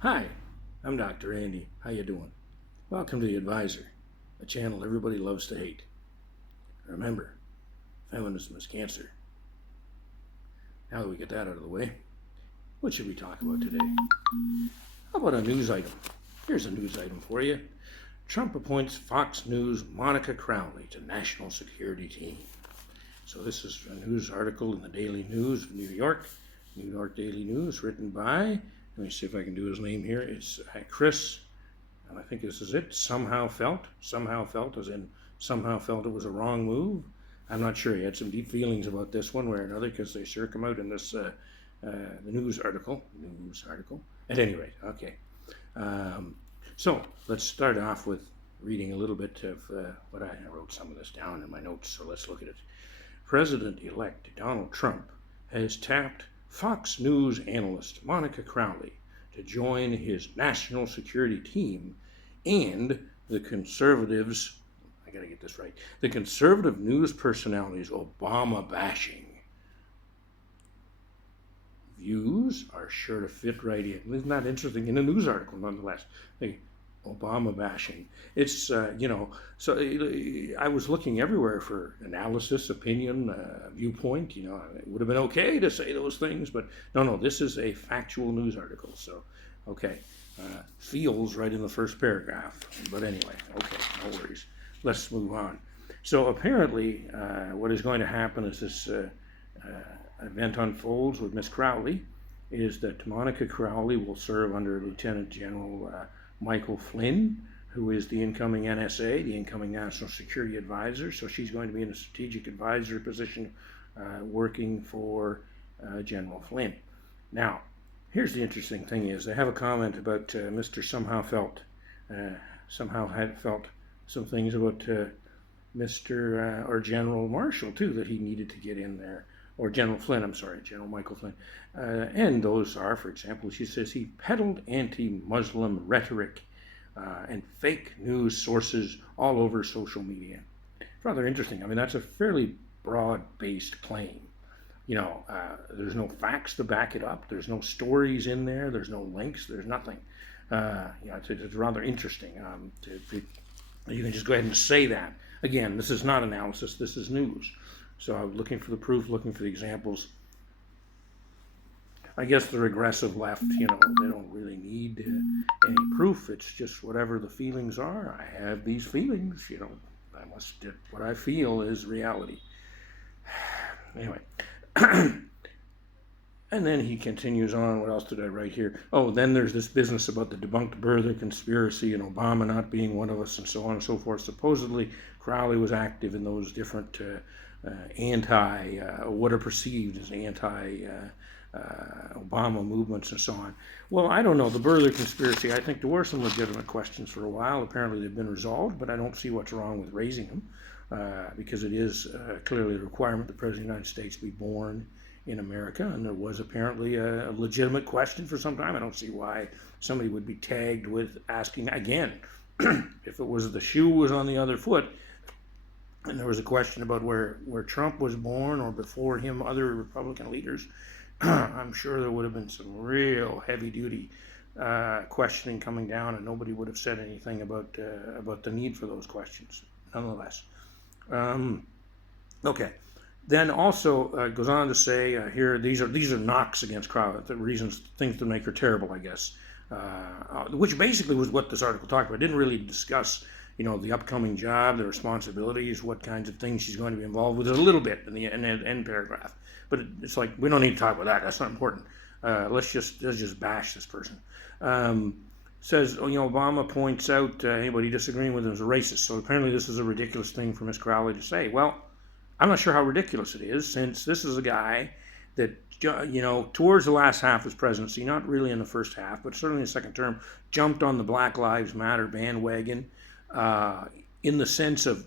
Hi, I'm Dr. Andy. How you doing? Welcome to The Advisor, a channel everybody loves to hate. Remember, feminism is cancer. Now that we get that out of the way, what should we talk about today? How about a news item? Here's a news item for you. Trump appoints Fox News' Monica Crowley to National Security Team. So this is a news article in the Daily News of New York Daily News, written by, let me see if I can do his name here. It's Chris, and I think this is it, somehow felt as in somehow felt it was a wrong move. I'm not sure. He had some deep feelings about this one way or another because they sure come out in this the news article. At any rate, okay. So let's start off with reading a little bit of what I wrote some of this down in my notes, so let's look at it. President-elect Donald Trump has tapped Fox News analyst Monica Crowley to join his national security team, and the conservatives, I gotta get this right, the conservative news personalities' Obama bashing views are sure to fit right in. Isn't that interesting? In a news article, nonetheless. Obama bashing. It's, so I was looking everywhere for analysis, opinion, viewpoint. It would have been okay to say those things, but no, this is a factual news article. So, okay, feels right in the first paragraph. But anyway, okay, no worries. Let's move on. So apparently, what is going to happen as this event unfolds with Miss Crowley is that Monica Crowley will serve under Lieutenant General Michael Flynn, who is the incoming NSA, the incoming National Security Advisor. So she's going to be in a strategic advisor position working for General Flynn. Now, here's the interesting thing is they have a comment about Mr. Somehow felt some things about Mr. or General Marshall, too, that he needed to get in there. Or General Flynn, I'm sorry, General Michael Flynn. And those are, for example, she says he peddled anti-Muslim rhetoric and fake news sources all over social media. It's rather interesting. I mean, that's a fairly broad-based claim. There's no facts to back it up. There's no stories in there. There's no links. There's nothing. It's rather interesting. You can just go ahead and say that. Again, this is not analysis. This is news. So I was looking for the proof, looking for the examples. I guess the regressive left, they don't really need any proof. It's just whatever the feelings are. I have these feelings, what I feel is reality. Anyway. And then he continues on. What else did I write here? Oh, then there's this business about the debunked birther conspiracy and Obama not being one of us and so on and so forth. Supposedly, Crowley was active in those different what are perceived as anti-Obama movements and so on. Well, I don't know. The birther conspiracy, I think there were some legitimate questions for a while. Apparently they've been resolved, but I don't see what's wrong with raising them because it is clearly a requirement the President of the United States be born in America, and there was apparently a legitimate question for some time. I don't see why somebody would be tagged with asking again. If it was the shoe was on the other foot, and there was a question about where Trump was born or before him other Republican leaders, I'm sure there would have been some real heavy-duty questioning coming down, and nobody would have said anything about the need for those questions, nonetheless. Okay. Then also goes on to say here, these are knocks against Crowley, the reasons, things to make her terrible, I guess, which basically was what this article talked about. It didn't really discuss, the upcoming job, the responsibilities, what kinds of things she's going to be involved with. There's a little bit in the end paragraph, but it's like we don't need to talk about that. That's not important. Let's just bash this person. Says, Obama points out anybody disagreeing with him is a racist. So apparently this is a ridiculous thing for Miss Crowley to say. Well, I'm not sure how ridiculous it is, since this is a guy that, towards the last half of his presidency, not really in the first half, but certainly in the second term, jumped on the Black Lives Matter bandwagon in the sense of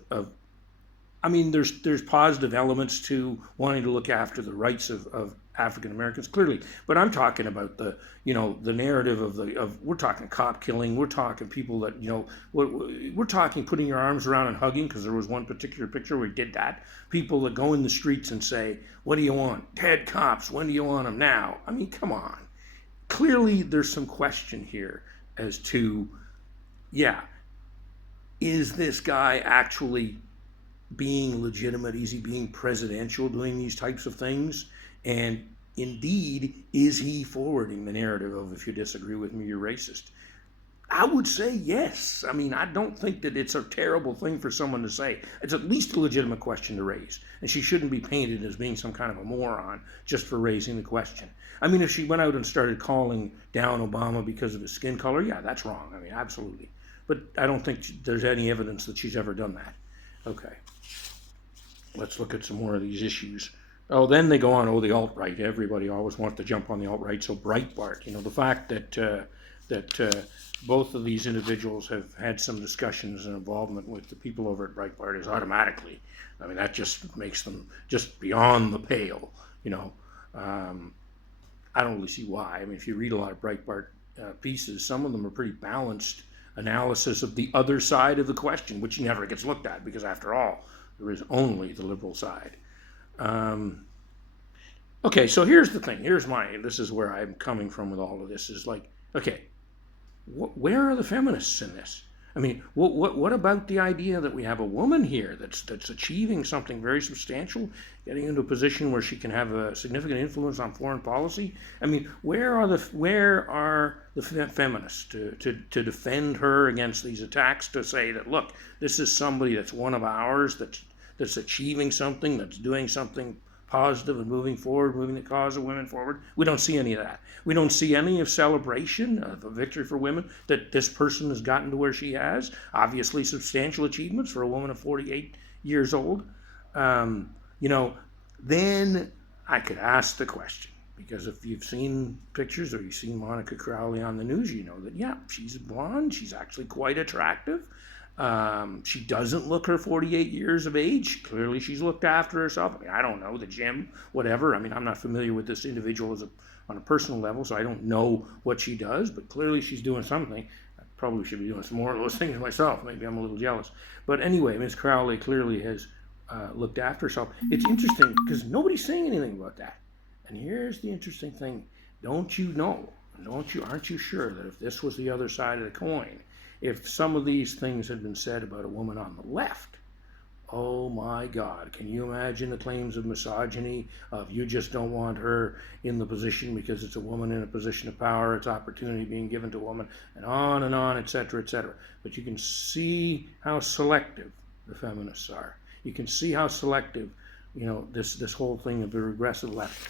there's positive elements to wanting to look after the rights of African Americans, clearly, but I'm talking about the narrative of we're talking cop killing, we're talking people that we're talking putting your arms around and hugging, because there was one particular picture where he did that. People that go in the streets and say, "What do you want? Dead cops. When do you want them? Now." I mean, come on. clearly there's some question here as to, yeah, is this guy actually being legitimate? Is he being presidential doing these types of things? And indeed, is he forwarding the narrative of, if you disagree with me, you're racist? I would say yes. I mean, I don't think that it's a terrible thing for someone to say. It's at least a legitimate question to raise. And she shouldn't be painted as being some kind of a moron just for raising the question. I mean, if she went out and started calling down Obama because of his skin color, yeah, that's wrong. I mean, absolutely. But I don't think there's any evidence that she's ever done that. Okay. Let's look at some more of these issues. Oh, then they go on, the alt-right. Everybody always wants to jump on the alt-right. So Breitbart, the fact that both of these individuals have had some discussions and involvement with the people over at Breitbart is automatically, I mean, that just makes them just beyond the pale, I don't really see why. I mean, if you read a lot of Breitbart pieces, some of them are pretty balanced analysis of the other side of the question, which never gets looked at because, after all, there is only the liberal side. Okay, so here's the thing. This is where I'm coming from with all of this, is like, okay, where are the feminists in this? I mean, what about the idea that we have a woman here that's achieving something very substantial, getting into a position where she can have a significant influence on foreign policy? I mean, where are the feminists to defend her against these attacks, to say that, look, this is somebody that's one of ours, that's achieving something, that's doing something positive and moving forward, moving the cause of women forward? We don't see any of that. We don't see any of celebration of a victory for women, that this person has gotten to where she has. Obviously substantial achievements for a woman of 48 years old. Then I could ask the question, because if you've seen pictures or you've seen Monica Crowley on the news, you know that, yeah, she's blonde, she's actually quite attractive. She doesn't look her 48 years of age. Clearly she's looked after herself. I mean, I don't know, the gym, whatever. I mean, I'm not familiar with this individual on a personal level, so I don't know what she does, but clearly she's doing something. I probably should be doing some more of those things myself. Maybe I'm a little jealous. But anyway, Ms. Crowley clearly has looked after herself. It's interesting because nobody's saying anything about that. And here's the interesting thing. Aren't you sure that if this was the other side of the coin, if some of these things had been said about a woman on the left, oh my God, can you imagine the claims of misogyny, of you just don't want her in the position because it's a woman in a position of power, it's opportunity being given to a woman, and on, et cetera, et cetera. But you can see how selective the feminists are. You can see how selective, this whole thing of the regressive left.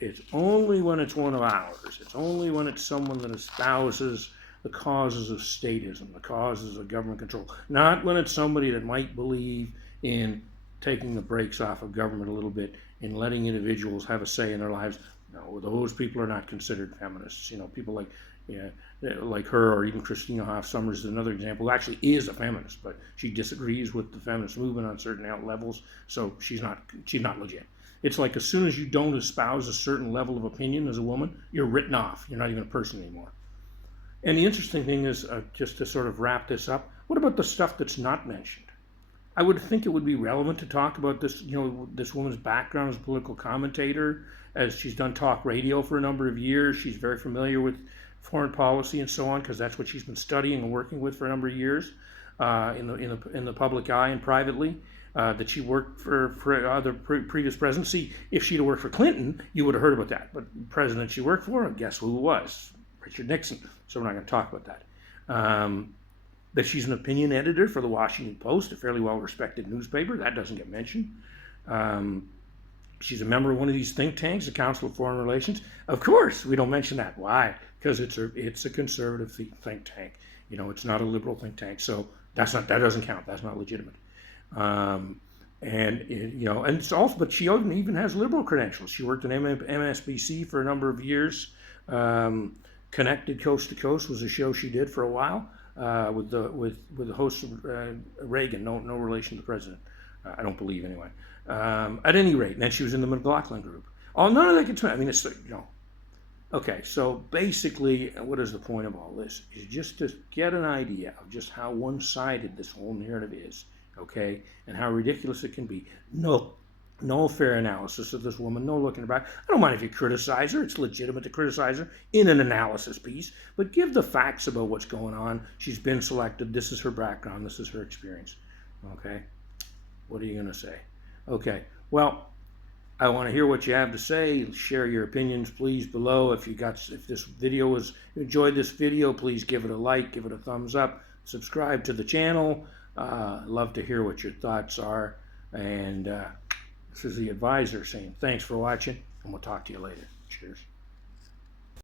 It's only when it's one of ours. It's only when it's someone that espouses the causes of statism, the causes of government control. Not when it's somebody that might believe in taking the brakes off of government a little bit, in letting individuals have a say in their lives. No, those people are not considered feminists. People like her, or even Christina Hoff Sommers is another example, who actually is a feminist, but she disagrees with the feminist movement on certain levels, so she's not legit. It's like, as soon as you don't espouse a certain level of opinion as a woman, you're written off. You're not even a person anymore. And the interesting thing is, just to sort of wrap this up, what about the stuff that's not mentioned? I would think it would be relevant to talk about this, this woman's background as a political commentator, as she's done talk radio for a number of years. She's very familiar with foreign policy and so on, because that's what she's been studying and working with for a number of years in the public eye and privately. That she worked for other previous presidents. See, if she'd have worked for Clinton, you would have heard about that. But the president she worked for, guess who it was? Richard Nixon. So we're not going to talk about that. That she's an opinion editor for the Washington Post, a fairly well-respected newspaper. That doesn't get mentioned. She's a member of one of these think tanks, the Council of Foreign Relations. Of course, we don't mention that. Why? Because it's a conservative think tank. It's not a liberal think tank. So that doesn't count. That's not legitimate. And it's also, but she even has liberal credentials. She worked in MSNBC for a number of years. Connected Coast to Coast was a show she did for a while with the host of Reagan. No relation to the president, I don't believe anyway. At any rate, and then she was in the McLaughlin group. None of that gets. I mean, it's Okay, so basically, what is the point of all this? Is just to get an idea of just how one-sided this whole narrative is. Okay, and how ridiculous it can be. No, No fair analysis of this woman, no looking back. I don't mind if you criticize her. It's legitimate to criticize her in an analysis piece, but give the facts about what's going on. She's been selected. This is her background. This is her experience. Okay? What are you going to say? Okay. Well, I want to hear what you have to say. Share your opinions, please, below. If this video was, enjoyed this video, please give it a like, give it a thumbs up, subscribe to the channel. Love to hear what your thoughts are. And this is the advisor saying thanks for watching, and we'll talk to you later. Cheers.